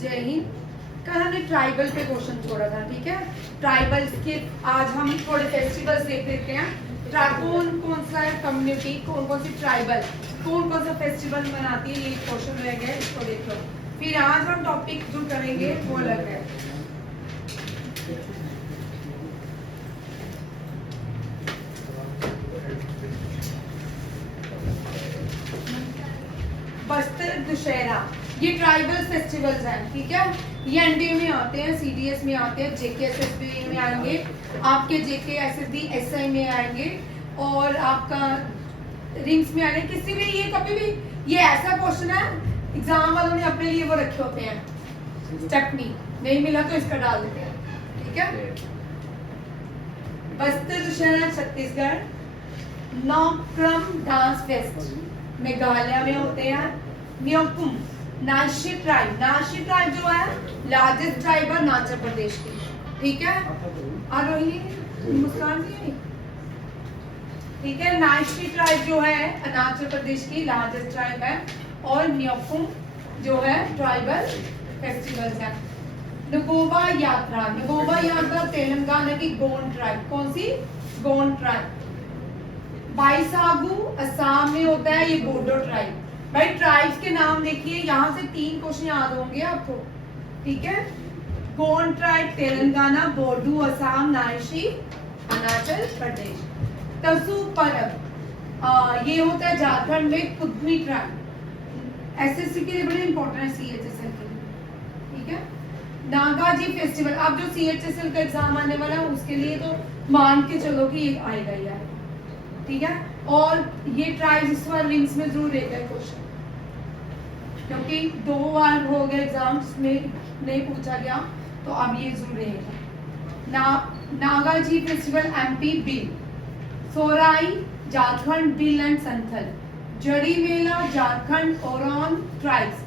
जय हिंद। कल हमने ट्राइबल पे क्वेश्चन छोड़ा था, ठीक है। ट्राइबल्स के आज हम थोड़े फेस्टिवल्स देख लेते हैं। कौन कौन सा कम्युनिटी, कौन कौन सी ट्राइबल कौन कौन सा फेस्टिवल मनाती है, ये क्वेश्चन रह गया, इसको देख लो। फिर आज हम टॉपिक जो करेंगे वो अलग है। बस्तर दशहरा, ये ट्राइबल फेस्टिवल्स हैं, ठीक है। ये एनडीए में आते हैं, सीडीएस में आते हैं, जेकेएसएसबी में आएंगे, आपके जेकेएसएसबी एसआई में आएंगे, और आपका रिंग्स में आएंगे। किसी भी ये कभी भी ये ऐसा क्वेश्चन है, एग्जाम वालों ने अपने लिए वो रखे होते हैं, स्टेपनी नहीं मिला तो इसका डाल देते हैं, ठीक है। बस्तर दशहरा छत्तीसगढ़। नौक्रम डांस फेस्ट मेघालय में होते हैं। म्योकुम नाशी ट्राइब, नाशी ट्राइब जो है लार्जेस्ट ट्राइब है अरुणाचल प्रदेश की, ठीक है। आरोही मुस्कान जी, ठीक है। नाशी ट्राइब जो है अरुणाचल प्रदेश की लार्जेस्ट ट्राइब है। और म्योकुम जो है ट्राइबल फेस्टिवल्स है। नगोबा यात्रा, नगोबा यात्रा तेलंगाना की गोंड ट्राइब, कौन सी? गोंड ट्राइब। बाईसागु असम में होता है, ये बोडो ट्राइब। भाई ट्राइब्स के नाम देखिए, यहाँ से 3 क्वेश्चन याद होंगे आपको, ठीक है। गोंड ट्राइब तेलंगाना, बोडो असम, नाइशी अरुणाचल प्रदेश। तसु परब ये होता है झारखंड में, कुदमी ट्राइब। एसएससी के लिए बड़े इंपॉर्टेंट है, सीएचएसएल के लिए, ठीक है। नागाजी फेस्टिवल, अब जो सीएचएसएल का एग्जाम आने वाला है उसके लिए तो मान के चलो कि ये आएगा ही आएगा, ठीक है। और ये ट्राइब्स इस बार विंग्स में जरूर रहेगा क्वेश्चन, क्योंकि 2 बार हो गए एग्जाम्स में नहीं पूछा गया, तो अब ये जरूर रहेगा। Nagaji festival MP bill. सोराई Jharkhand bill and Santhal. जड़ी मेला झारखंड ओरोन ट्राइब्स।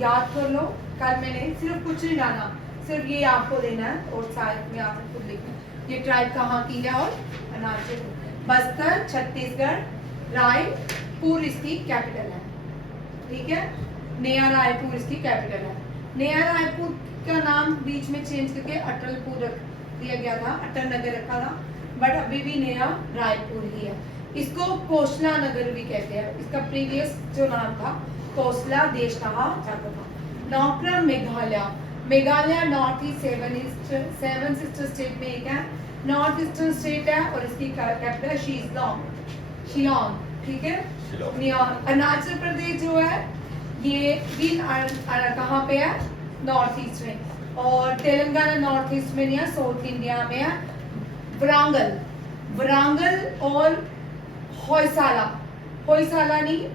याद कर लो, कल मैंने सिर्फ कुछ नहीं डाला, सिर्फ ये आपको देना है और साइड में आप खुद लिखना ये ट्राइब कहाँ की है और अरुणाचल। बस्तर छत्तीसगढ़। रायपुर इसकी कैपिटल है, ठीक है। नया रायपुर इसकी कैपिटल है। नया रायपुर का नाम बीच में चेंज करके अटलपुर रख दिया गया था, अटल नगर रखा था, बट अभी भी नया रायपुर ही है। इसको कोसला नगर भी कहते हैं, इसका प्रीवियस जो नाम था कोसला देश कहा जाता था। नौक्रम Meghalaya, Meghalaya north east seven sister state में एक है, नॉर्थ ईस्टर्न स्टेट है, और इसकी कैपिटल शिलोंग, ठीक है। अरुणाचल प्रदेश जो है ये भी कहाँ पे है? नॉर्थ ईस्ट में। और तेलंगाना नॉर्थ ईस्ट में नहीं है, साउथ इंडिया में है। वरांगल, वरांगल और होयसाला, होयसाला नहीं,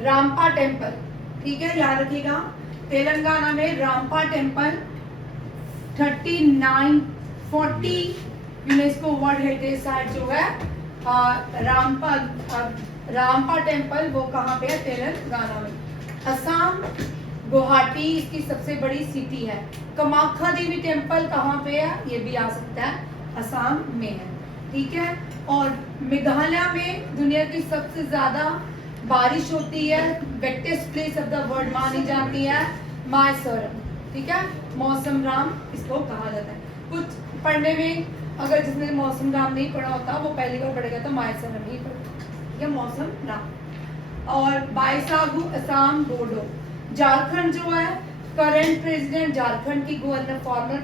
रामपा टेम्पल, ठीक है, याद रखिएगा। तेलंगाना में Ramappa temple 3940 UNESCO world heritage site जो है, रामपा टेम्पल वो कहाँ पे है? तेलंगाना में। असम गुवाहाटी इसकी सबसे बड़ी सिटी है। कामाख्या देवी टेम्पल कहाँ पे है? ये भी आ सकता है, असम में है, ठीक है। और मेघालय में दुनिया की सबसे ज्यादा बारिश होती है, wettest place of the world मानी जाती है मायसोरम, ठीक है। मौसम राम इसको कहा जाता है। कुछ पढ़ने में अगर जिसने मौसम राम नहीं पढ़ा होता वो पहली बार पढ़ेगा तो मायसोरम ही पढ़ेगा, ठीक है, मौसम राम। और बाईसागु असम बोडो। झारखंड जो है, करंट प्रेसिडेंट झारखंड की गवर्नर, फॉर्मर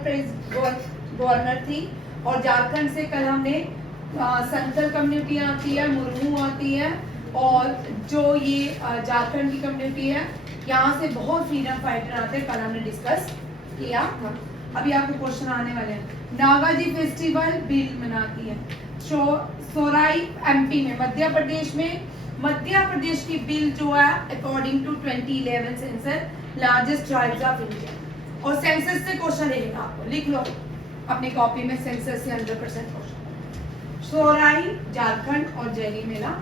गवर्नर थी। और झारखंड से कल हमने संथल कम्युनिटी आती है, मुर्मू आती है, और जो ये झारखंड की कम्युनिटी है, यहाँ से बहुत फ्रीडम फाइटर आते हैं, कल हमने डिस्कस किया था। अभी आपको क्वेश्चन आने वाले हैं। नागाजी फेस्टिवल बिल मनाती है। सोराई एमपी में, मध्य प्रदेश में, मध्य प्रदेश की बिल जो है according to 2011 census largest tribes of India. और सेंसस से क्वेश्चन रहेगा, आपको लिख लो अपनी कॉपी में, सेंसस से 100% क्वेश्चन। सोराई झारखंड और जैनी मेला,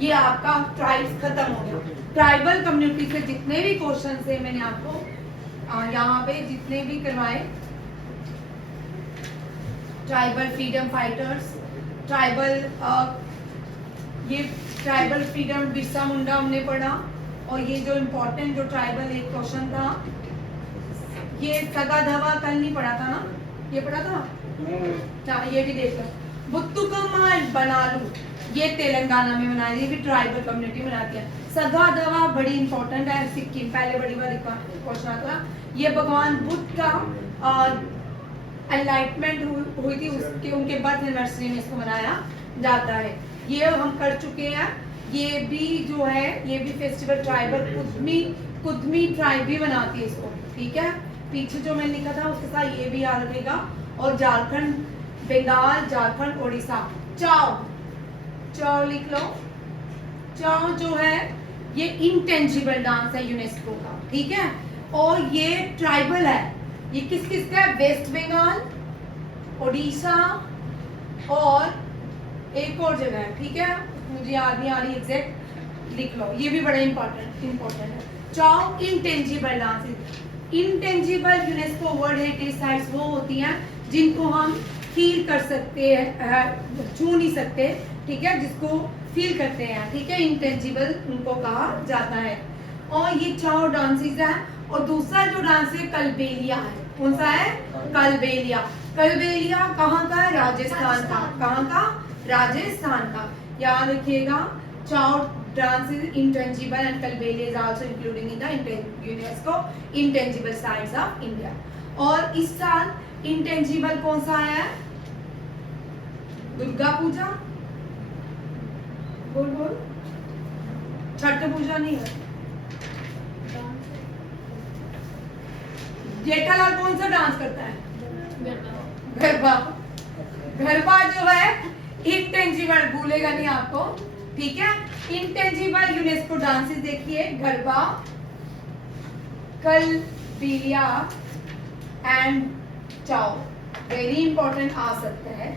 ये आपका ट्राइब्स खत्म हो गया। ट्राइबल कम्युनिटी से जितने भी क्वेश्चन थे मैंने आपको यहाँ पे जितने भी करवाए, ट्राइबल फ्रीडम फाइटर्स, ट्राइबल ये ट्राइबल फ्रीडम बिरसा मुंडा हमने पढ़ा, और ये जो इम्पोर्टेंट जो ट्राइबल एक क्वेश्चन था, ये सगा धवा कल नहीं पढ़ा था ना, ये पढ़ा था ना, ये भी देख लो। बुत्तुकम्मा बनालू, ये तेलंगाना में मनाई, ये भी ट्राइबल कम्युनिटी मनाती है। सगा दवा बड़ी इंपॉर्टेंट है, सिक्किम पहले बड़ी बार क्वेश्चन आता था। ये भगवान बुद्ध का एनलाइटमेंट हुई थी, उसके उनके बर्थ एनिवर्सरी में इसको मनाया जाता है। ये हम कर चुके हैं। ये भी जो है, ये भी फेस्टिवल ट्राइबल कुदमी ट्राइब भी मनाती है इसको, ठीक है। पीछे जो मैंने लिखा था उसके साथ ये भी याद रखेगा। और झारखंड, बंगाल, झारखंड, उड़ीसा, चाव, चाव लिख लो। चाव जो है ये इंटेंजिबल डांस है यूनेस्को का, ठीक है। और ये ट्राइबल है। ये किस किस का है? वेस्ट बंगाल, उड़ीसा और एक और जगह है, ठीक है, मुझे याद नहीं आ रही एग्जैक्ट, लिख लो। ये भी बड़ा इंपॉर्टेंट है। चाव intangible dance. Intangible UNESCO world heritage sites वो होती हैं जिनको हम फील कर सकते हैं, छू नहीं सकते, ठीक है, जिसको फील करते हैं, ठीक है, इंटेंजिबल उनको कहा जाता है। और ये चार डांसेस है। और दूसरा जो डांस है कलबेलिया है। कौन सा है? कलबेलिया। कलबेलिया कहाँ का है? राजस्थान का। कहाँ का? राजस्थान का। याद रखिएगा, चार dances intangible and Kalbeli is also including in the UNESCO intangible sites of India। और इस साल intangible कौन सा आया है? दुर्गा पूजा, बोल बोल, छठ पूजा नहीं है। जेठालाल कौन सा डांस करता है? गरबा। गरबा जो है इंटेंजिबल, भूलेगा नहीं आपको, ठीक है। इंटेंजिबल यूनेस्को डांसेस देखिए, Garba, Kalbelia and Chhau, very important आ सकता है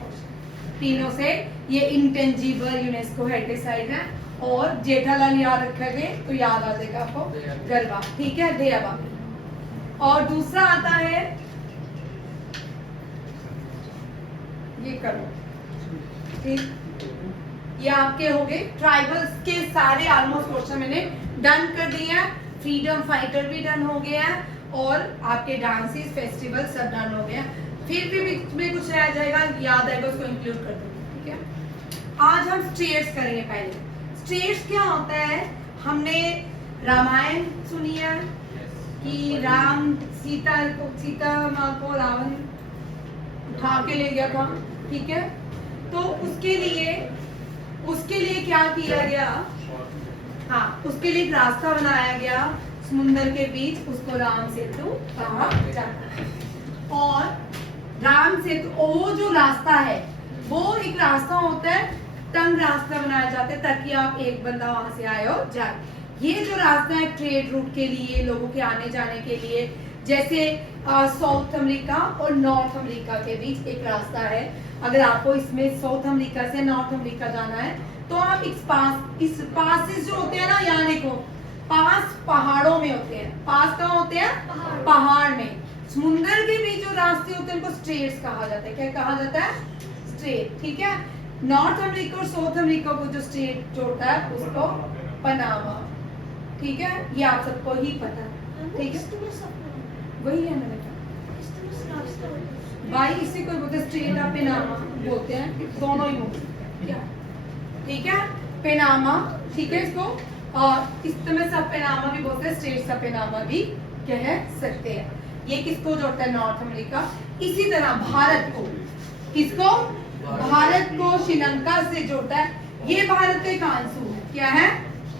तीनों से। ये इंटेंजिबल यूनेस्को हेरिटेज साइट है। और जेठालाल याद रखोगे तो याद आ जाएगा आपको गरबा, ठीक है, देवा। और दूसरा आता है, ये करो, ठीक, ये आपके हो गए ट्राइबल्स के सारे ऑलमोस्ट क्वेश्चन मैंने डन कर दिए हैं। फ्रीडम फाइटर भी डन हो गया है और आपके डांसेस, फेस्टिवल सब डन हो गया। फिर भी बीच में कुछ रह जाएगा, याद आएगा उसको इंक्लूड कर दूंगी, ठीक है। आज हम स्टेट्स करेंगे। पहले स्टेट्स क्या होता है, हमने रामायण सुनी है कि राम सीता माँ को रावण उठा के ले गया था, ठीक है। तो उसके लिए क्या किया गया? हाँ, उसके लिए एक रास्ता बनाया गया समुद्र के बीच, उसको राम सेतु कहा जाता है। और राम सेतु, वो जो रास्ता है वो एक रास्ता होता है, तंग रास्ता बनाया जाता है ताकि आप एक बंदा वहां से आए और जाए। ये जो रास्ता है ट्रेड रूट के लिए, लोगों के आने जाने के लिए, जैसे साउथ अमेरिका और नॉर्थ अमेरिका के बीच एक रास्ता है। अगर आपको इसमें साउथ अमेरिका से नॉर्थ अमेरिका जाना है तो आप इस पासेस जो होते हैं ना, यहाँ देखो, पास पहाड़ों में होते हैं। पास कहाँ होते हैं? पहाड़ में। समुद्र के बीच जो रास्ते होते हैं उनको स्ट्रेट्स कहा जाता है। क्या कहा जाता है? स्ट्रेट, ठीक है। नॉर्थ अमेरिका और साउथ अमेरिका को जो स्ट्रेट जोड़ता है उसको पनामा, ठीक है, ये आप सबको ही पता है, ठीक है, वही है मैंने कहा भाई, इसी को बोलते स्ट्रेट ऑफ पनामा बोलते हैं, दोनों ही बोलते हैं, ठीक है, पनामा, ठीक है। इसको इस तरह से पनामा भी बोलते हैं, स्ट्रेट ऑफ पनामा भी कह सकते हैं। ये किसको जोड़ता है? North America. इसी तरह भारत को, किसको? भारत को श्रीलंका से जोड़ता है। ये भारत का एक अंशु है। क्या है?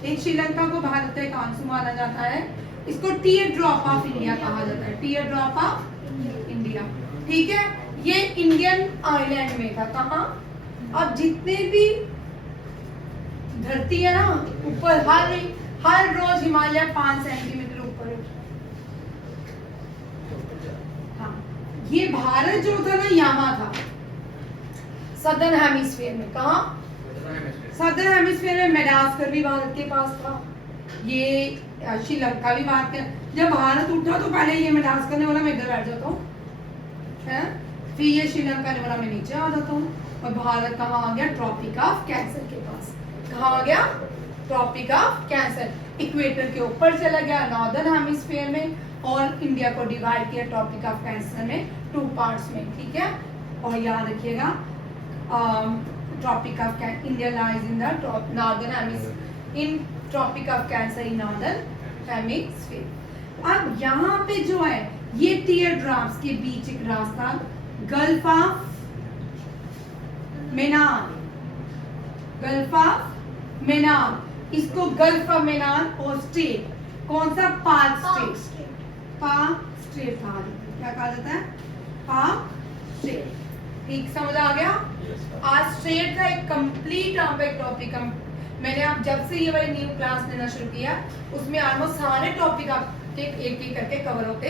एक श्रीलंका को भारत का एक अंशु माना जाता है। इसको टीयर ड्रॉप ऑफ इंडिया कहा जाता है, टीयर ड्रॉप ऑफ इंडिया, ठीक है। ये इंडियन आइलैंड में था। कहाँ? अब जितने भी धरती है ना ऊपर, हर रोज हिमालय 5 सेंटीमीटर ऊपर है। हाँ, ये भारत जो था ना यहाँ था, सदर्न हेमिस्फीयर में। कहाँ? सदर्न हेमिस्फीयर में। मेडागास्कर भी भारत के पास था, ये श्रीलंका भी भारत के। जब भारत उठा तो पहले ये मेडागास्कर ने बोला मैं इधर बैठ जाता हूँ, फिर ये श्रीलंका ने बोला मैं नीचे आ जाता हूँ, और भारत कहाँ आ गया? ट्रॉपिक ऑफ कैंसर के पास। कहाँ आ गया? Tropic of cancer. इक्वेटर के ऊपर चला गया नॉर्दर्न हेमिस्फीयर में, और इंडिया को डिवाइड किया ट्रॉपिक ऑफ कैंसर में 2 पार्ट्स में, ठीक है। और याद रखिएगा tropic of India lies in the northern hemisphere, in tropic of cancer in northern hemisphere. अब यहाँ पे जो है ये टीयर ड्रॉप्स के बीच एक रास्ता, गल्फ ऑफ मेनान, गल्फ ऑफ मेनान, इसको गल्फ ऑफ मेनान और स्टेट, कौन सा? पाक स्टेट, पाक स्टेट कहा जाता है। क्या कहा जाता है? पाक स्टेट। ठीक समझ आ गया? आज स्टेट का एक कंप्लीट टॉपिक हम मैंने आप जब से ये वाली न्यू क्लास लेना शुरू किया उसमें ऑलमोस्ट सारे टॉपिक आपके एक एक करके कवर होते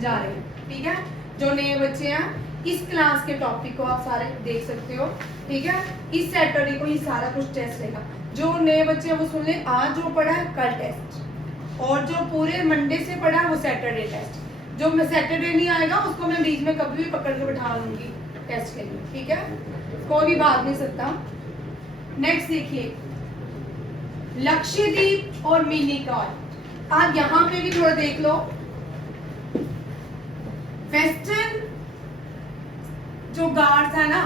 जा रहे हैं, ठीक है। जो नए बच्चे हैं इस क्लास के टॉपिक को आप सारे देख सकते हो, ठीक है। इस सैटरडे को ये सारा कुछ टेस्ट लेगा। जो नए बच्चे हैं वो सुन ले, आज जो पढ़ा है कल टेस्ट, और जो पूरे मंडे से पढ़ा है वो सैटरडे टेस्ट। जो मैं सैटरडे नहीं आएगा उसको मैं बीच में कभी भी पकड़ के बिठा लूंगी टेस्ट के लिए, ठीक है। कोई भी भाग नहीं सकता। नेक्स्ट देखिए लक्षद्वीप और मिनिकॉय। आप यहाँ पे भी थोड़ा देख लो, वेस्टर्न जो गार्ड्स है ना,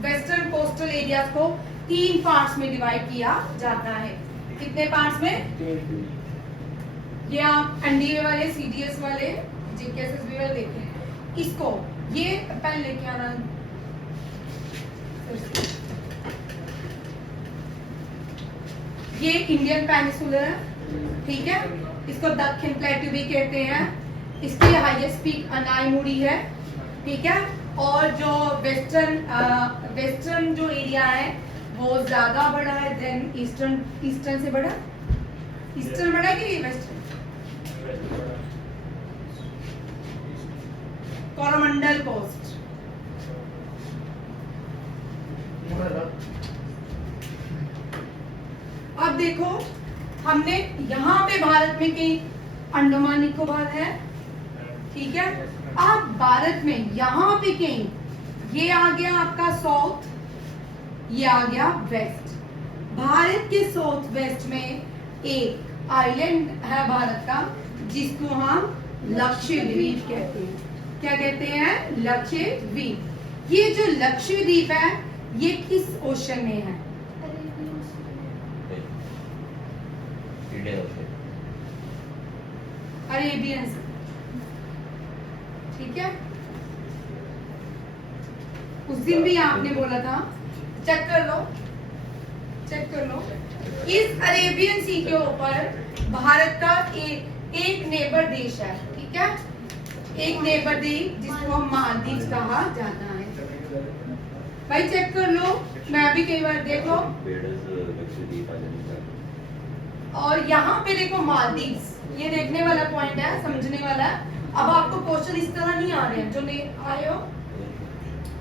वेस्टर्न कोस्टल एरियाज को 3 पार्ट्स में डिवाइड किया जाता है। कितने पार्ट्स में? ये आप एनडीए वाले, सीडीएस वाले, जीकेएसएसबी वाले देखें इसको। ये पेन लेके आना, ये इंडियन पेनिसुलर है, ठीक है। इसको दक्षिण प्लेटू भी कहते हैं। इसकी हाईएस्ट पीक अनाईमुड़ी है, ठीक है। और जो वेस्टर्न जो एरिया है वो ज्यादा बड़ा है देन ईस्टर्न। ईस्टर्न से बड़ा, ईस्टर्न बड़ा है कि वेस्टर्न? कोरोमंडल कोस्ट। अब देखो हमने यहाँ पे भारत में कहीं अंडमान निकोबार है, ठीक है। अब भारत में यहाँ पे कहीं ये आ गया आपका साउथ, ये आ गया वेस्ट। भारत के साउथ वेस्ट में एक आइलैंड है भारत का जिसको हम लक्षद्वीप कहते हैं। क्या कहते हैं? लक्षद्वीप। ये जो लक्षद्वीप है ये किस ओशन में है? अरेबियन सी, ठीक है। उस दिन भी आपने बोला था, चेक कर लो, चेक कर लो। इस अरेबियन सी के ऊपर भारत का एक नेबर देश है, ठीक है। एक नेबर देश जिसको हम मालदीव कहा जाता है। भाई चेक कर लो, मैं भी कई बार देखो। और यहाँ पे देखो मालदीव, ये देखने वाला पॉइंट है, समझने वाला है। अब आपको क्वेश्चन इस तरह नहीं आ रहे हैं जो नहीं आए हो।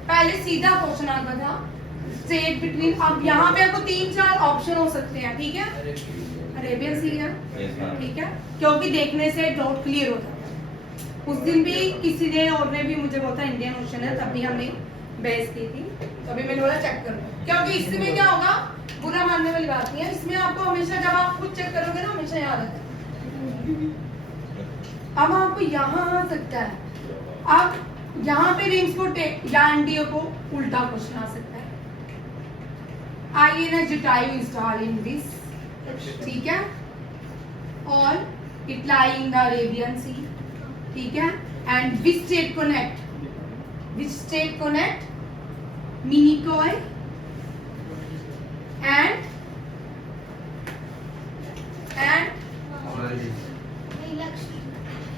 पहले सीधा क्वेश्चन आता था स्टेट बिटवीन। अब यहाँ पे आपको 3-4 ऑप्शन हो सकते हैं, ठीक है। अरेबियन सी है, ठीक है, क्योंकि देखने से डाउट क्लियर होता है। उस दिन भी किसी ने और ने भी मुझे बोला इंडियन ओशन है, तब भी हमने बहस की थी। तो अभी मैंने बोला चेक करो, क्योंकि इसमें क्या होगा, बुरा मानने वाली बात नहीं है। इसमें आपको हमेशा जब आप खुद चेक करोगे ना हमेशा याद आता है। अब आपको यहाँ आ सकता है, अब यहाँ पे रिंग्स को या एनडीओ को उल्टा क्वेश्चन आ सकता है। आइए ना जटायु इंस्टॉल इन दिस, ठीक है। और it lie in the Arabian sea, ठीक है। And which state connect, which state connect Minicoy and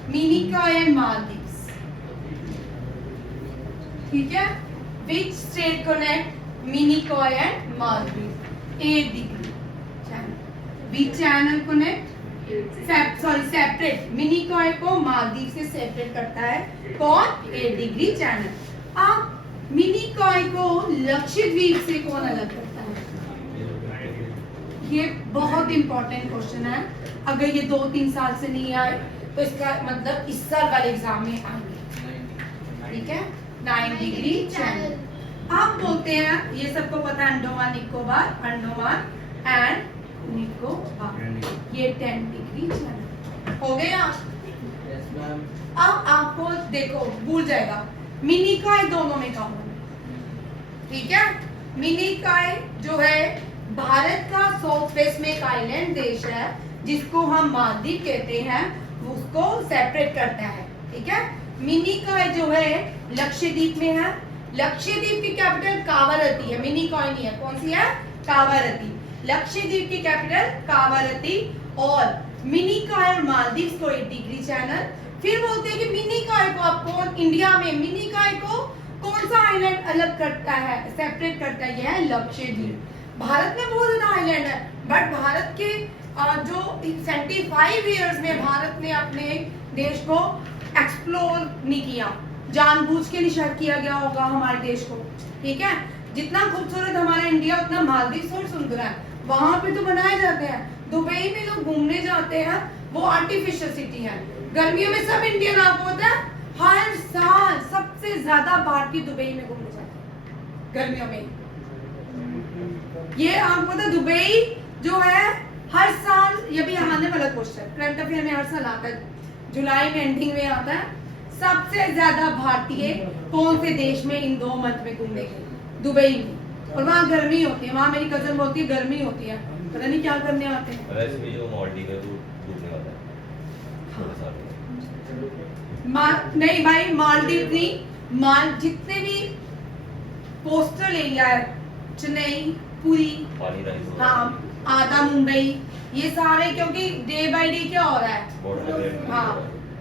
Minicoy and Maldives, ठीक है। Which state connect Minicoy and Maldive? 8 degree channel. Be channel connect separate Minicoy को मालदीव से सेपरेट करता है कौन? 8 डिग्री चैनल। अब मिनिकॉय को लक्षद्वीप से कौन अलग करता है? ये बहुत इंपॉर्टेंट क्वेश्चन है। अगर ये 2-3 साल से नहीं आए तो इसका मतलब इस साल वाले एग्जाम में आएंगे, ठीक है। 9 डिग्री चैनल आप बोलते हैं, ये सबको पता है। अंडमान निकोबार, अंडमान एंड निकोबार, ये 10 डिग्री चैनल हो गया। अब आपको देखो भूल जाएगा, मिनिकॉय दोनों में कॉमन है, ठीक है। मिनिकॉय जो है भारत का साउथ वेस्ट में एक आइलैंड देश है जिसको हम मालदीव कहते हैं, उसको सेपरेट करता है, ठीक है। मिनिकॉय जो है लक्षद्वीप में है, लक्षद्वीप की कैपिटल कावारती है, मिनिकॉय नहीं है, कौन सी है, कावारती। लक्षद्वीप की कैपिटल कावारती, और मिनिकॉय और मालदीव को 8 डिग्री चैनल। फिर बोलते हैं कि मिनिकॉय को आपको इंडिया में मिनिकॉय को कौन सा आइलैंड अलग करता है, सेपरेट करता है, यह है लक्षद्वीप। भारत में बहुत ज्यादा आइलैंड है, बट भारत के जो 75 इयर्स में भारत ने अपने देश को एक्सप्लोर नहीं किया, जानबूझ के नहीं शेयर किया गया होगा हमारे देश को, ठीक है। जितना खूबसूरत हमारा इंडिया उतना मालदीव और सुंदर है, वहां पे तो बनाए जाते हैं। दुबई में लोग घूमने जाते हैं, वो आर्टिफिशियल सिटी है। गर्मियों में सब इंडियन आपको होता है, हर साल सबसे ज्यादा भारतीय दुबई में घूमने जाते हैं गर्मियों में। ये आपको पता, दुबई जो है हर साल, ये भी आने वाला क्वेश्चन करंट अफेयर में हर साल आता है, जुलाई में एंडिंग में आता है, सबसे ज्यादा भारतीय कौन से देश में इन 2 मंथ में घूमने गए, दुबई में। और वहाँ गर्मी होती है, वहाँ मेरी कजन बोलती है गर्मी होती है, पता नहीं क्या करने आते हैं। वैसे भी जो मालदीव है वो घूमने वाला है नहीं भाई, मालदीव नहीं, जितने भी कोस्टल एरिया है, चेन्नई, पुरी, हाँ, आधा मुंबई, ये सारे, क्योंकि डे बाय डे क्या हो रहा है, हाँ,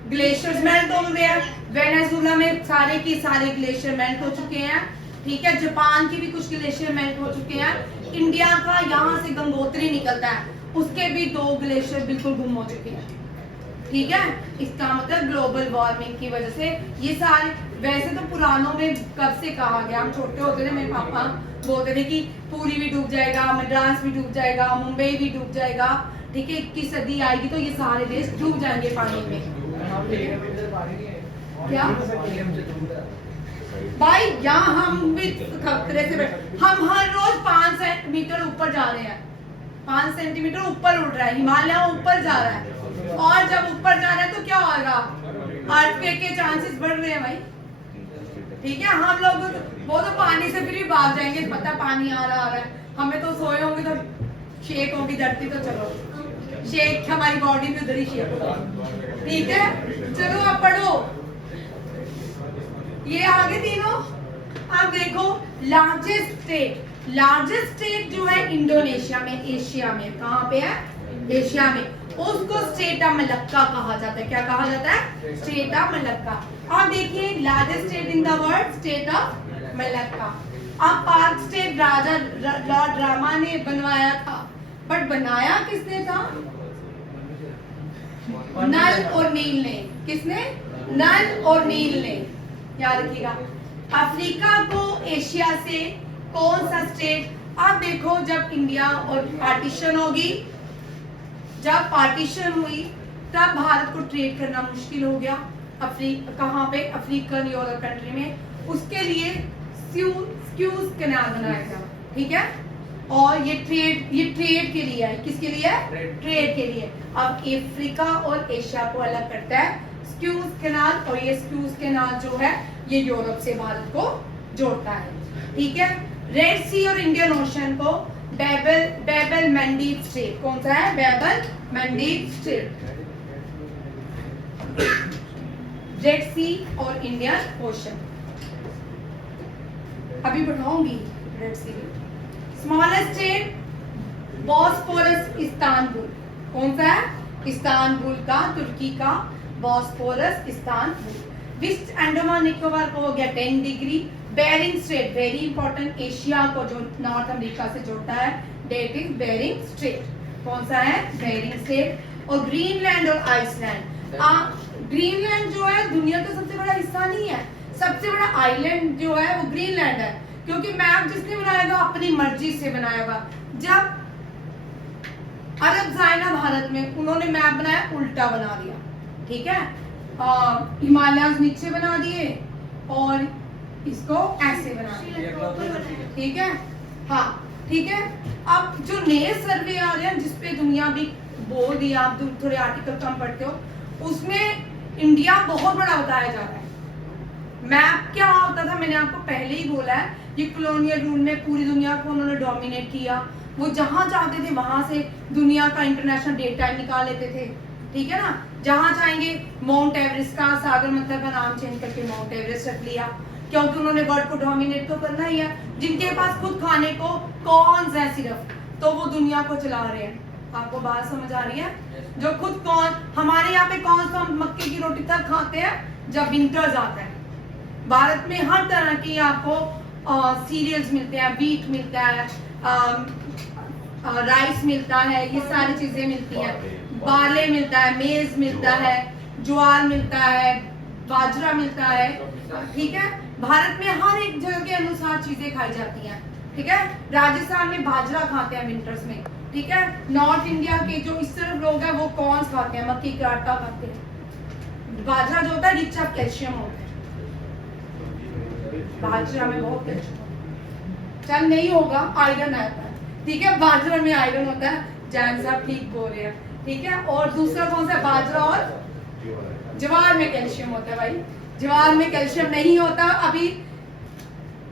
ग्लेशियर्स मेल्ट हो रहे हैं। वेनेजुला में सारे के सारे ग्लेशियर मेल्ट हो चुके हैं, ठीक है। जापान के भी कुछ ग्लेशियर मेल्ट हो चुके हैं। इंडिया का यहाँ से गंगोत्री निकलता है, उसके भी 2 ग्लेशियर बिल्कुल गुम हो चुके हैं, ठीक है। इसका मतलब ग्लोबल वार्मिंग की वजह से ये सारे, वैसे तो पुरानों में कब से कहा गया, हम छोटे होते थे, मेरे पापा बोलते थे कि पूरी भी डूब जाएगा, मद्रास भी डूब जाएगा, मुंबई भी डूब जाएगा, ठीक है। 21 सदी आएगी तो ये सारे देश डूब जाएंगे पानी में। क्या भाई, यहाँ हम भी खतरे से हम हर रोज 5 सेंटीमीटर ऊपर जा रहे हैं, 5 सेंटीमीटर ऊपर उड़ रहा है, हिमालय ऊपर जा रहा है, और जब ऊपर जा रहा है तो क्या होगा, अर्थक्वेक के चांसेस बढ़ रहे हैं भाई, ठीक है। हम लोग वो तो पानी से फिर भी भाग जाएंगे, पता पानी आ रहा है, हमें तो सोए होंगे तो शेक होगी धरती, तो चलो शेक, हमारी बॉडी में उधर ही शेक होगा, ठीक है। चलो आप पढ़ो, ये आगे तीनों आप देखो। लार्जेस्ट स्टेट जो है इंडोनेशिया में, एशिया में, कहाँ पे है, एशिया में, उसको स्टेट ऑफ मलक्का कहा जाता है। क्या कहा जाता है, स्टेट ऑफ मलक्का। आप देखिए, largest state in the world, state of Malacca. अब पार्क स्टेट राजा लॉर्ड रामा ने बनवाया था, बट बनाया किसने था, नल और नील ने। किसने, नल और नील ने, याद रखिएगा। अफ्रीका को एशिया से कौन सा स्टेट, आप देखो, जब इंडिया और पार्टीशन होगी, जब पार्टीशन हुई तब भारत को ट्रेड करना मुश्किल हो गया, कहाँ पे, अफ्रीकन यूरोप कंट्री में। उसके लिए स्यूज कैनाल बनाया गया, ठीक है। और ये ट्रेड के लिए है, किसके लिए है, ट्रेड के लिए। अब अफ्रीका और एशिया को अलग करता है स्यूज कैनाल, और ये स्यूज कैनाल जो है ये यूरोप से भारत को जोड़ता है, ठीक है। रेड सी और इंडियन ओशन को बेबल मंडीव स्ट्रेट, कौन सा है, Babel Mandeb strait, red sea और इंडियन ओशन। अभी बढ़ाऊंगी red sea. Smallest strait Bosphorus, Istanbul, कौन सा है, इस्तांबुल का, तुर्की का Bosphorus, Istanbul. West Andaman Nicobar को हो गया 10 degree. Bering strait, very important, Asia को जो नॉर्थ अमेरिका से जोड़ता है, डेट इज बेरिंग स्ट्रेट, कौन सा है, बेरिंग स्ट्रेट। और ग्रीनलैंड और आइसलैंड। ग्रीनलैंड जो है दुनिया का सबसे बड़ा हिस्सा नहीं है, सबसे बड़ा आइलैंड जो है वो ग्रीनलैंड है, क्योंकि मैप जिसने बनाएगा अपनी मर्जी से बनाएगा। जब अरब आए ना भारत में, उन्होंने मैप बनाया उल्टा बना दिया, ठीक है। हिमालय नीचे बना दिए और इसको ऐसे बना दिया, ठीक है। हाँ, ठीक है। अब जो नए सर्वे आ रहे हैं जिसपे दुनिया भी बोल रही है, आप थोड़े आर्टिकल कम पढ़ते हो, उसमें इंडिया बहुत बड़ा बताया जा रहा है। मैप क्या होता था, मैंने आपको पहले ही बोला है, ये कॉलोनियल रूल में पूरी दुनिया को उन्होंने डोमिनेट किया। वो जहां चाहते थे वहां से दुनिया का इंटरनेशनल डेटा निकाल लेते थे, ठीक है ना। जहां चाहेंगे माउंट एवरेस्ट का, सागर मंथन का नाम चेंज करके माउंट एवरेस्ट रख लिया, क्योंकि उन्होंने वर्ल्ड को डोमिनेट तो करना ही है। जिनके पास खुद खाने को कॉर्न्स है सिर्फ, तो वो दुनिया को चला रहे हैं। आपको बात समझ आ रही है? जो खुद कॉर्न, हमारे यहाँ पे कॉर्न तो हम मक्के की रोटी तक खाते हैं जब विंटर्स आता है। भारत में हर तरह की आपको सीरियल्स मिलते हैं, व्हीट मिलता है, राइस मिलता है, ये सारी चीजें मिलती हैं। बार्ले मिलता है, मेज मिलता है, ज्वार मिलता है, बाजरा मिलता है, ठीक है। भारत में हर एक जगह के अनुसार चीजें खाई जाती हैं, ठीक है। राजस्थान में बाजरा खाते हैं विंटर्स में, ठीक है। नॉर्थ इंडिया के जो इस तरफ लोग हैं वो कॉर्न्स खाते हैं, मक्की का आटा खाते हैं। बाजरा जो होता है रिच ऑफ कैल्शियम होता है, बाजरा में बहुत कैल्शियम होता है। चल नहीं होगा, आयरन आता है, ठीक है। बाजरा में आयरन होता है, जैन साहब ठीक बोल रहे हैं, ठीक है। और दूसरा कौन सा, बाजरा और ज्वार में कैल्शियम होता है। भाई ज्वार में कैल्शियम नहीं होता, अभी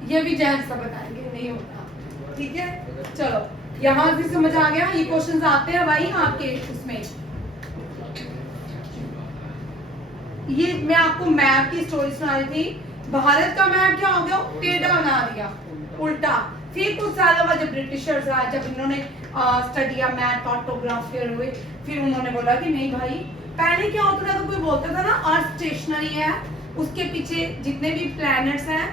ये भी जैन साहब बताएंगे, नहीं होता, ठीक है। चलो यहाँ से समझ आ गया, ये क्वेश्चंस आते हैं भाई आपके उसमें। ये मैं आपको मैप की स्टोरी सुना रही थी। भारत का मैप क्या हो गया, टेढ़ा बना दिया, उल्टा। फिर कुछ सालों बाद जब ब्रिटिशर्स आए, जब इन्होंने स्टडी या मैप कार्टोग्राफर हुए, फिर उन्होंने बोला कि नहीं भाई, पहले क्या होता था, तो कोई बोलता था ना अर्थ स्टेशनरी है, उसके पीछे जितने भी प्लैनेट्स हैं,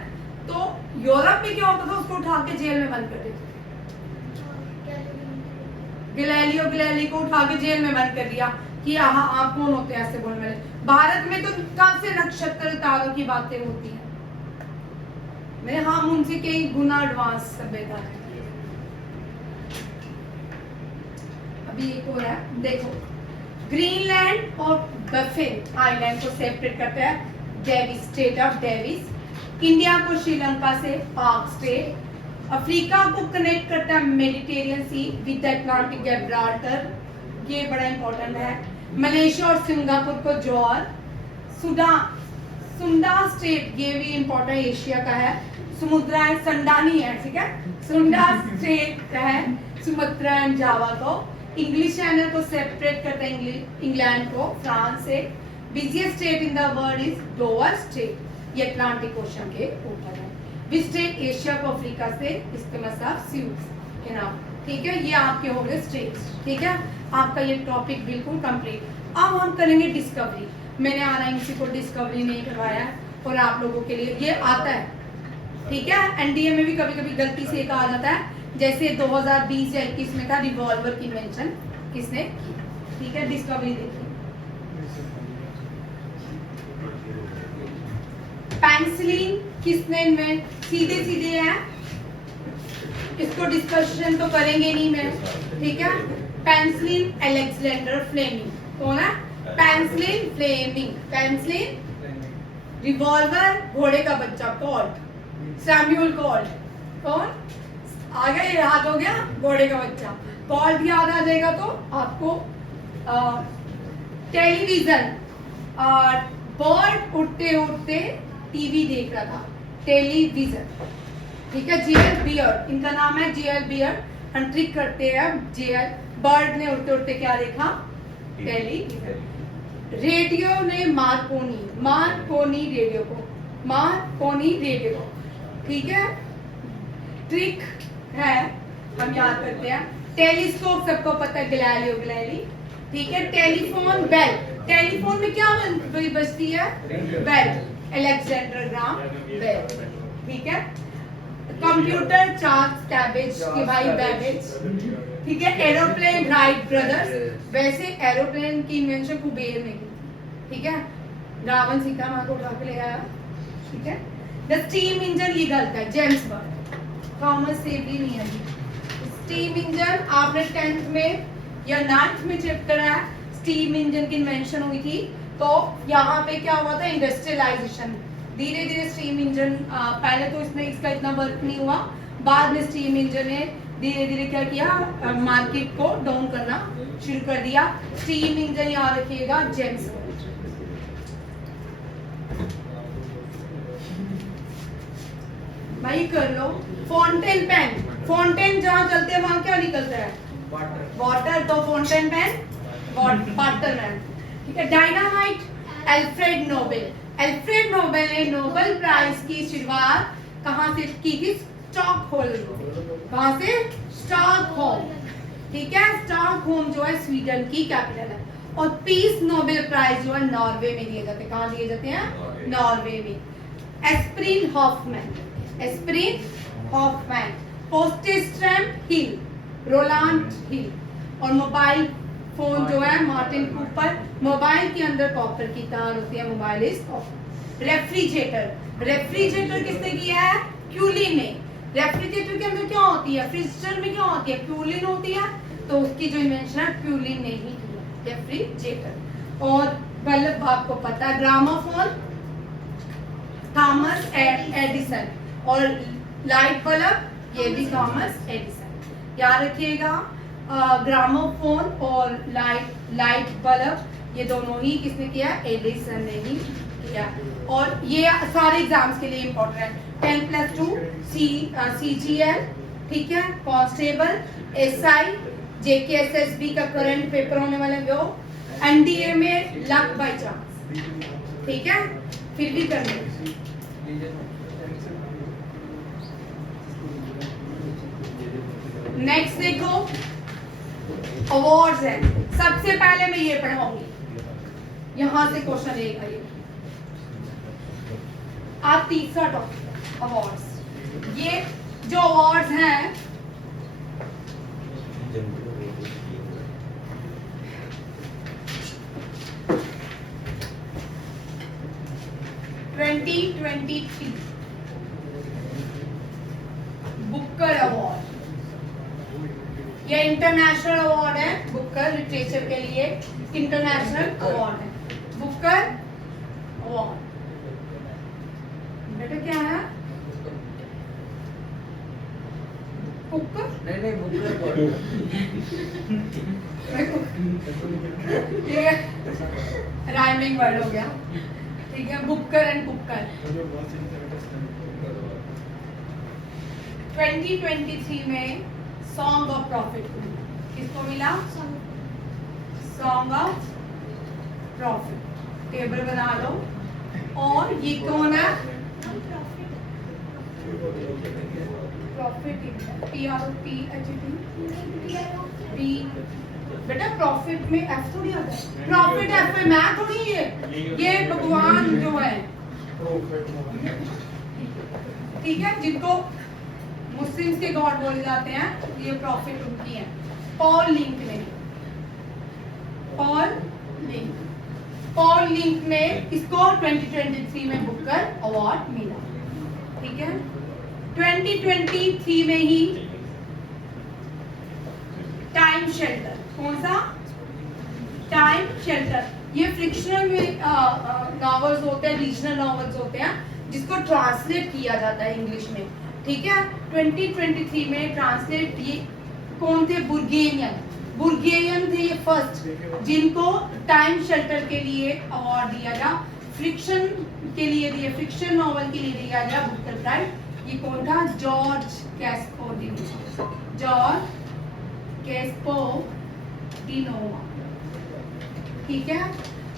तो यूरोप में क्या होता था, उसको उठा के जेल में बंद कर देते थे। गैलीलियो को उठा के जेल में बंद कर दिया कि हाँ आप कौन होते हैं ऐसे बोलने वाले। भारत में तो कब से नक्षत्र तारों की बातें होती हैं, मेरे हम उनसे कई गुना एडवांस सभ्यता है। अभी एक और है, देखो ग्रीनलैंड और बफिन आइलैंड को सेपरेट करता है Davis, state of Davis. India को श्रीलंका से पाक स्टेट। अफ्रीका को कनेक्ट करता है Mediterranean sea with Atlantic Gibraltar, ये बड़ा इंपॉर्टेंट है। मलेशिया और सिंगापुर को जॉर। सुंडा स्टेट, ये भी इंपॉर्टेंट एशिया का है। सुमुद्रा एंड संडानी है, ठीक है। सुंडा स्टेट है सुमत्रा एंड जावा को। इंग्लिश चैनल को सेपरेट करता है इंग्लैंड को फ्रांस से। Busiest state in the world is Dover state, ये अटलांटिक ओशन के ऊपर है। विच स्टेट एशिया को अफ्रीका से इस्तेमाल ऑफ स्यूज के नाम, ठीक है। ये आपके हो गए स्टेट्स, ठीक है। आपका ये टॉपिक बिल्कुल कंप्लीट। अब हम करेंगे डिस्कवरी। मैंने RIMC को डिस्कवरी नहीं करवाया है, और आप लोगों के लिए ये आता है, ठीक है। NDA में भी कभी कभी गलती से कहा जाता है, जैसे 2020 या 21 में था रिवॉल्वर की इन्वेंशन किसने की, ठीक है। डिस्कवरी देखिए, पेनिसिलिन किसने इन्वेंट, सीधे सीधे है, इसको डिस्कशन तो करेंगे नहीं मैं, ठीक है। पेनिसिलिन अलेक्जेंडर फ्लेमिंग, कौन है, पेनिसिलिन फ्लेमिंग। पेनिसिलिन रिवॉल्वर, घोड़े का बच्चा कॉल्ट, सैमुअल कॉल्ट, कौन आ गया, ये याद हो गया, घोड़े का बच्चा कॉल्ट याद आ जाएगा तो आपको। टेलीविजन, बर्ड उड़ते उड़ते टीवी देख रहा था, टेलीविजन, ठीक है। JL बियर्ड, इनका नाम है JL बियर्ड, हम ट्रिक करते हैं। JL बर्ड ने उड़ते उड़ते क्या देखा, टेलीविजन। रेडियो ने मार्कोनी रेडियो को, मार्कोनी रेडियो, ठीक है। ट्रिक है, हम याद करते हैं। टेलीस्कोप सबको पता है, गैलीलियो गैलीली, ठीक है। टेलीफोन बेल, टेलीफोन में क्या बजती है, बेल, अलेक्जेंडर ग्राम बेल, ठीक है। कंप्यूटर चार्ल्स बैबेज के भाई बैबेज, ठीक है। एरोप्लेन राइट ब्रदर्स, वैसे एरोप्लेन की इन्वेंशन कुबेर ने की, ठीक है। रावण सीता माँ को उठा के ले आया, ठीक है। द स्टीम इंजन, ये गलत है, जेम्स बर्ड, थॉमस सेवरी नहीं है। स्टीम इंजन आपने 10th में या 9th में चैप्टर है, स्टीम इंजन की इन्वेंशन हुई थी। तो यहाँ पे क्या हुआ था, इंडस्ट्रियलाइजेशन, धीरे धीरे स्टीम इंजन, पहले तो इसमें इसका इतना वर्क नहीं हुआ, बाद में स्टीम इंजन ने धीरे धीरे क्या किया, मार्केट को डाउन करना शुरू कर दिया। स्टीम इंजन याद रखिएगा, जेम्स भाई कर लो। फाउंटेन पेन, फाउंटेन जहाँ चलते हैं वहां क्या निकलता है, वाटर, तो फाउंटेन पेन वाटर मैन, ठीक है। Dynamite, Alfred Nobel, Alfred Nobel ने नोबेल प्राइज की शुरुआत कहाँ से की थी, स्टॉकहोल्म, कहाँ से, स्टॉकहोल्म, ठीक है। स्टॉकहोल्म जो है स्वीडन की कैपिटल है। और पीस नोबेल प्राइज जो है नॉर्वे में दिए जाते हैं, कहाँ दिए जाते हैं, नॉर्वे में। Aspirin Hoffmann, aspirin Hoffmann, postage stamp Hill, Rowland Hill. और मोबाइल फोन जो है मार्टिन कूपर, मोबाइल के अंदर कॉपर की तार होती है, mobile is copper. Refrigerator, refrigerator किसने किया है, क्यूलिन ने। रेफ्रिजरेटर के अंदर क्या होती है, फ्रीजर में क्या होती है, क्यूलिन होती है, तो उसकी जो इन्वेंशन है क्यूलिन ने ही की है, रेफ्रिजरेटर। और बल्ब आपको पता है, ग्रामोफोन थॉमस एडिसन, और लाइट बल्ब ये भी थॉमस एडिसन, याद रखिएगा। ग्रामोफोन और लाइट बल्ब ये दोनों ही किसने किया, एडिसन ने ही किया। और ये सारे एग्जाम्स के लिए इंपॉर्टेंट है। 10+2 CGL, ठीक है, कांस्टेबल, SI, JKSSB का करंट पेपर होने वाले वो, NDA में लक बाय चांस, ठीक है, फिर भी करने। नेक्स्ट देखो अवार्ड्स है। सबसे पहले मैं ये पढ़ाऊंगी, यहां से क्वेश्चन रहेगा ये। आज तीसरा टॉपिक अवार्ड्स। ये जो अवार्ड्स हैं, बुकर अवार्ड, ये इंटरनेशनल अवार्ड है। बुकर लिटरेचर के लिए इंटरनेशनल अवार्ड है, बुकर अवार्ड। बेटा क्या है, बुकर, नहीं बुकर ये राइमिंग वर्ड हो गया, ठीक है। Booker and cooker. 2023 में सॉन्ग ऑफ प्रॉफिट किसको मिला, सॉन्ग ऑफ प्रॉफिट। टेबल बना लो। और ये कौन है, प्रॉफिट, PROPHET, बेटा प्रॉफिट में एफ थोड़ी आता है, प्रॉफिट एफ में मैं थोड़ी, ये भगवान जो है, ठीक है, जिनको मुस्लिम्स के गॉड बोले जाते हैं, ये प्रॉफिट उनकी है। पॉल लिंक ने इसको 2023 में बुकर अवार्ड मिला, ठीक है। 2023 में ही टाइम शेल्टर, कौन सा, टाइम शेल्टर, ये फ्रिक्शनल में नॉवेल्स होते हैं, रीजनल नॉवेल्स होते हैं, जिसको ट्रांसलेट किया जाता है इंग्लिश में, ठीक है। 2023 में ट्रांसलेट ये कौन थे, बुर्गेनियन थे ये फर्स्ट, जिनको टाइम शेल्टर के लिए अवार्ड दिया गया। फ्रिक्शन के लिए दिया, फ्रिक्शन नॉवल के लिए दिया गया बुकर प्राइज। ये कौन था, जॉर्ज कैस्पोडिनोवा, ठीक है।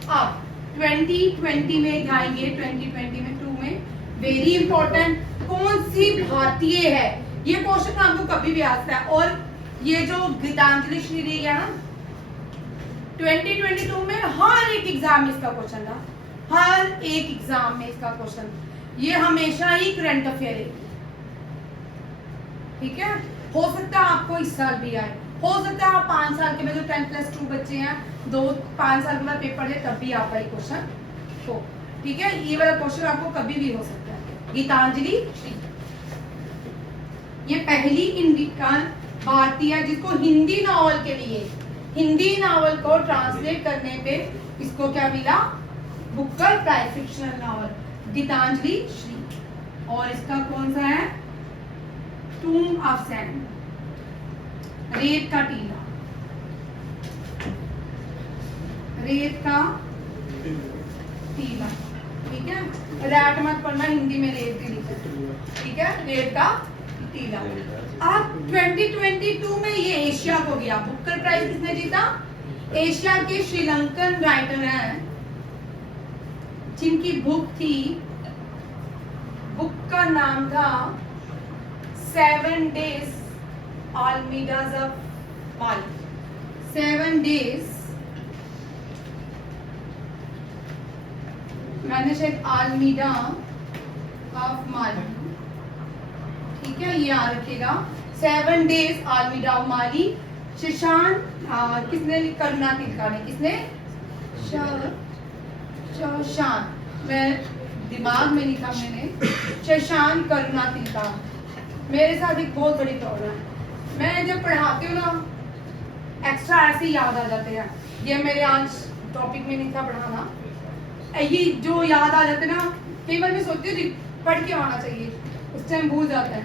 अब 2020 में जाएंगे, 2020 में 2 में वेरी इंपॉर्टेंट, कौन सी भारतीय है, ये क्वेश्चन आपको कभी भी आता है। और ये जो गीतांजलि श्री है ना, 2022 में हर एक एग्जाम में इसका क्वेश्चन था, हर एक एग्जाम में इसका क्वेश्चन, ये हमेशा ही करंट अफेयर है, ठीक है। हो सकता है आपको इस साल भी आए, हो सकता है आप 5 साल के बाद जो 10+2 बच्चे हैं, 5 साल के बाद पेपर दे तब भी आपका ये क्वेश्चन हो, ठीक है। ये वाला क्वेश्चन आपको कभी भी हो सकता है। गीतांजलि श्री ये पहली इंडियन भारतीय जिसको हिंदी नॉवल के लिए, हिंदी नॉवल को ट्रांसलेट करने पे इसको क्या मिला, Booker prize, fictional novel Geetanjali Shree. और इसका कौन सा है, टूम ऑफ सैंड, रेत का टीला, रेत का टीला, ठीक है। रैट मत पढ़ना, हिंदी में रेत भी लिखा है, ठीक है, रेत का टीला। अब 2022 में ये एशिया को गया। बुकर प्राइज किसने जीता? एशिया के श्रीलंकन राइटर हैं जिनकी बुक थी, बुक का नाम था 7 Days Almeidas of Mali। 7 Days, मैंने शायद आलमीडा ऑफ माली, ठीक है, ये याद रखिएगा। 7 Days आलमीडा ऑफ माली। शशांक किसने? करुणा तिलका ने। किसने? शशांक, मैं दिमाग में लिखा मैंने, शशांक करुणा तिलका। मेरे साथ एक बहुत बड़ी प्रॉब्लम है, मैं जब पढ़ाती हूँ ना एक्स्ट्रा ऐसे याद आ जाते हैं। ये मेरे आज टॉपिक में नहीं था पढ़ाना, ये जो याद आ जाते ना, कई बार मैं सोचती हूँ पढ़ के आना चाहिए, उस टाइम भूल जाता है,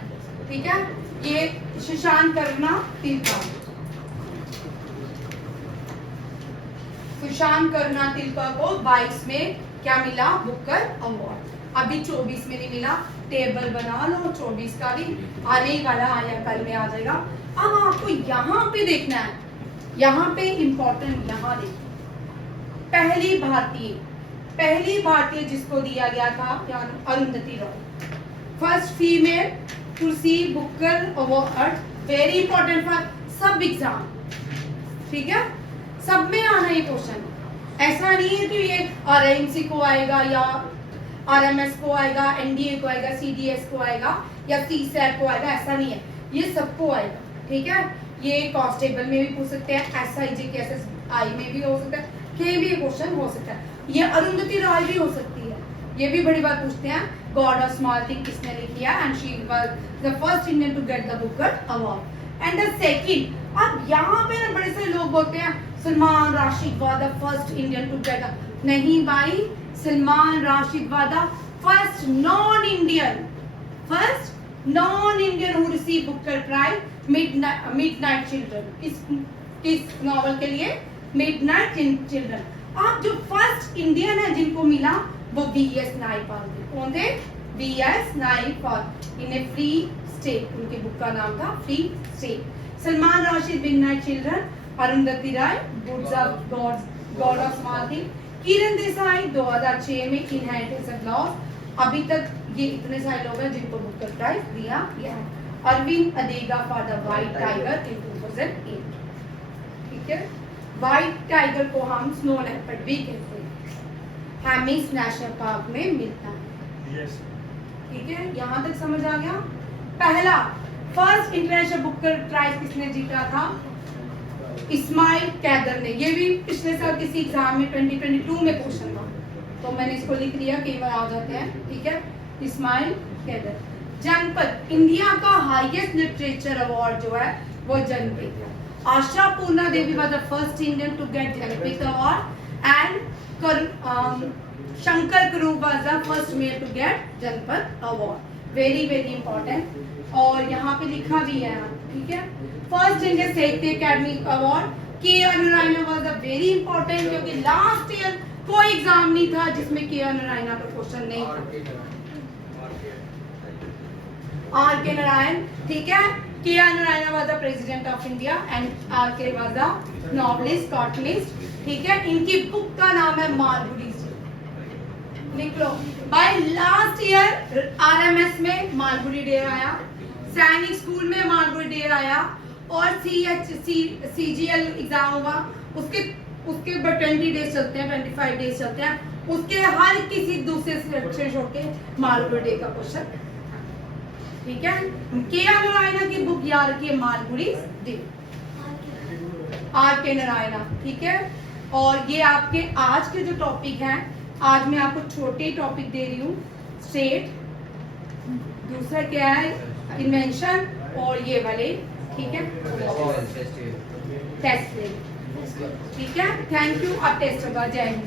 ठीक है। ये शशांक करुणा तिलका, सुशांत करुणा तिलका को 22 में क्या मिला? Booker award. अभी 24 में नहीं मिला, टेबल बना लो 24 का भी आने वाला, आया कल में आ जाएगा। अब आपको यहाँ पे देखना है, यहाँ पे इंपॉर्टेंट, यहाँ देखो, पहली भारतीय जिसको दिया गया था Arundhati Roy, first female to receive Booker award. Very important for सब एग्जाम, ठीक है, सब में आना ये क्वेश्चन। ऐसा नहीं है कि ये आरएमसी को आएगा या आरएमएस को आएगा, एनडीए को आएगा, सीडीएस को आएगा या सीसैट को आएगा, ऐसा नहीं है, ये सबको आएगा, ठीक है। ये कांस्टेबल में भी पूछ सकते हैं, एसआईजी के एसएसआई में भी हो सकता है, के भी क्वेश्चन हो सकता है। ये अरुंधति रॉय भी हो सकती है, ये भी बड़ी बात पूछते हैं। गॉड ऑफ स्मॉल थिंग किसने लिखी है? And she was the first Indian to get the Booker award. And the second, अब यहाँ पे ना बड़े सारे लोग बोलते हैं Salman Rashid was the first Indian to get, नहीं भाई, Salman Rashid was the first non Indian who receive Booker prize. Midnight children, किस नॉवल के लिए? Midnight children. आप जो फर्स्ट इंडियन है जिनको मिला वो वीएस नायपाल थे। कौन थे? वीएस नायपाल। इन्हें फ्री स्टेट, उनके बुक का नाम था free state. Salman Rashid midnight children, Arundhati Roy god of small thing, Kiran Desai 2006 में इनहेरिटेंस ऑफ लॉस। अभी तक ये इतने सारे लोग हैं जिनको बुकर प्राइज दिया गया है। Arvind Adiga for the white tiger in 2008, ठीक है। व्हाइट टाइगर को हम स्नो लेपर्ड भी कहते हैं, हैमिस नेशनल पार्क में मिलता है, ठीक है। यहाँ तक समझ आ गया? पहला फर्स्ट इंटरनेशनल बुकर प्राइज किसने जीता था? इस्माइल कैदर ने। ये भी पिछले साल किसी एग्जाम में 2022 में क्वेश्चन था, तो मैंने इसको लिख लिया, कई बार आ जाते हैं, ठीक है। इस्माइल कैदर। जनपद, इंडिया का हाईएस्ट लिटरेचर अवार्ड जो है वो जनपद है। आशा पूर्णा देवी was the first Indian to get Jnanpith Award and Shankar Karup was the first male to get Janpad Award. Very very important. और यहाँ पे लिखा भी है, ठीक है। फर्स्ट इंडियन साहित्य academy award KR. Narayan was the very important, क्योंकि लास्ट ईयर कोई एग्जाम नहीं था जिसमें के.आर. नारायण का क्वेश्चन नहीं था। आर.के. नारायण, ठीक है। KR. Narayan was the president of India and R.K. was the novelist, cartoonist, ठीक है। इनकी बुक का नाम है मालगुडी। लिख लो भाई, लास्ट ईयर आरएमएस में मालगुडी डे आया, सैनिक स्कूल में मालगुडी डे आया, और सीजीएल एग्जाम हुआ, उसके 20 डेज चलते हैं, 25 डेज चलते हैं, उसके हर किसी दूसरे सिलेक्शन शो के मालगुडी डे का क्वेश्चन, ठीक है। के.आर. नारायण की बुक याद रखिए, मालगुडी डे, आर.के. नारायण, ठीक है। और ये आपके आज के जो टॉपिक हैं, आज मैं आपको छोटे टॉपिक दे रही हूँ, स्टेट, दूसरा क्या है इन्वेंशन, और ये वाले, ठीक है, टेस्ट, ठीक है। Thank you. अब टेस्ट होगा, जय हिंद।